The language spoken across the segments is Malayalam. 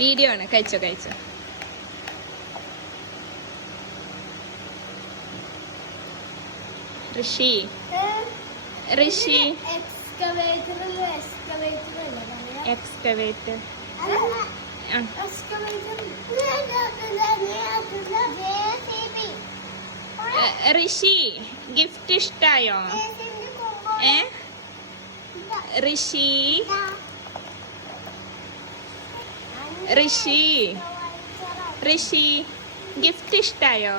വീഡിയോ ആണ്. കഴിച്ചോ കഴിച്ചോ. ഋഷി ഋഷി എക്സ്കവേറ്റർ. ഋഷി ഗിഫ്റ്റ് ഇഷ്ടായോ? ഋഷി ഋഷി ഋഷി ഗിഫ്റ്റ് ഇഷ്ടായോ?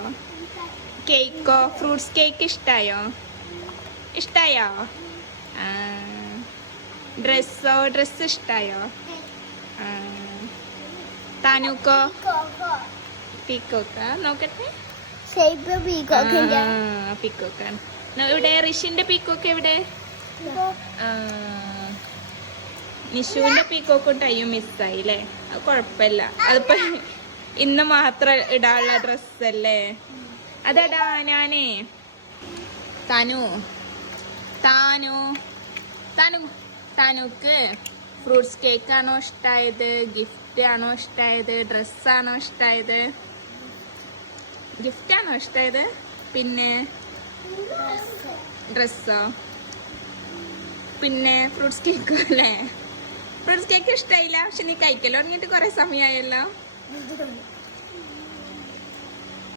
കേക്കോ ഫ്രൂട്ട്സ് കേക്ക് ഇഷ്ടായോ? ഇഷ്ടായോ? ഡ്രസ് ഇഷ്ടായോ? താനുക്കോ? പീക്കോക്കാ നോക്കട്ടെ. പീക്കോക്കാണ്. ഇവിടെ ഋഷിന്റെ പീക്കോക്ക് എവിടെ? നിഷുവിന്റെ പീക്കോക്കും ടൈം മിസ്സായി അല്ലേ? അത് കുഴപ്പമില്ല, അതിപ്പോ ഇന്ന് മാത്രം ഇടാനുള്ള ഡ്രസ്സല്ലേ. അതെടാ ഞാനേ താനു താനു താനു താനുക്ക് ഫ്രൂട്ട്സ് കേക്കാണോ ഇഷ്ടായത്? ഗിഫ്റ്റ് ആണോ ഇഷ്ടായത്? ഡ്രസ്സാണോ ഇഷ്ടായത്? ഗിഫ്റ്റാണോ ഇഷ്ടായത്? പിന്നെ ഡ്രസ്സോ? പിന്നെ ഫ്രൂട്ട്സ് കേക്കോ അല്ലേ? ഫ്രൂട്ട്സ് കേക്ക് ഇഷ്ടായില്ല. പക്ഷെ നീ കഴിക്കലോ തുടങ്ങിയിട്ട് കുറെ സമയമായല്ലോ.